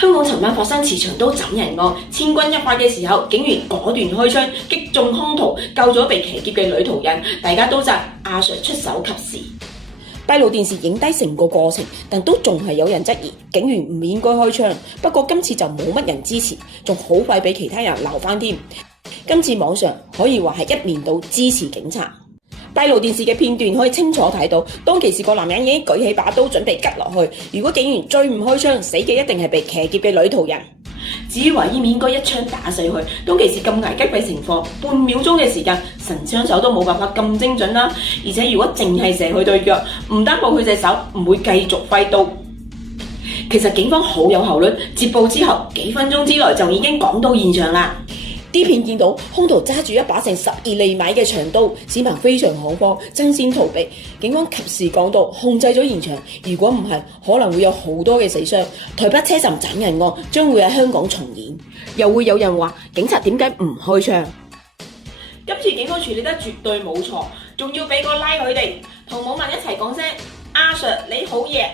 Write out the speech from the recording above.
香港尋晚發生持槍刀斬人案，千鈞一髮嘅時候，警員果斷開槍擊中兇徒，救咗被騎劫嘅女途人，大家都讚阿 Sir 出手及時。閉路電視影低成個過程，但都仲係有人質疑警員唔應該開槍。不過今次就冇乜人支持，仲好快俾其他人鬧返添。今次網上可以話係一面倒支持警察。閉路電視嘅片段可以清楚睇到，當其時個男人已經舉起把刀準備拮落去。如果警員再唔開槍，死嘅一定係被騎劫嘅女途人。至於懷疑應該一槍打死佢，當其時咁危急嘅情況，半秒鐘嘅時間，神槍手都冇辦法咁精準啦。而且如果淨係射佢對腳，唔擔保佢隻手唔會繼續揮刀。其實警方好有效率，接報之後幾分鐘之內就已經趕到現場啦。啲片見到兇徒揸住一把成12厘米嘅長刀，市民非常恐慌，爭先逃避。警方及時趕到，控制咗現場。如果唔係，可能會有好多嘅死傷。台北車站斬人案將會喺香港重演。又會有人話警察點解唔開槍？今次警方處理得絕對冇錯，仲要俾個 like 佢哋，同網民一齊講聲阿 Sir 你好嘢！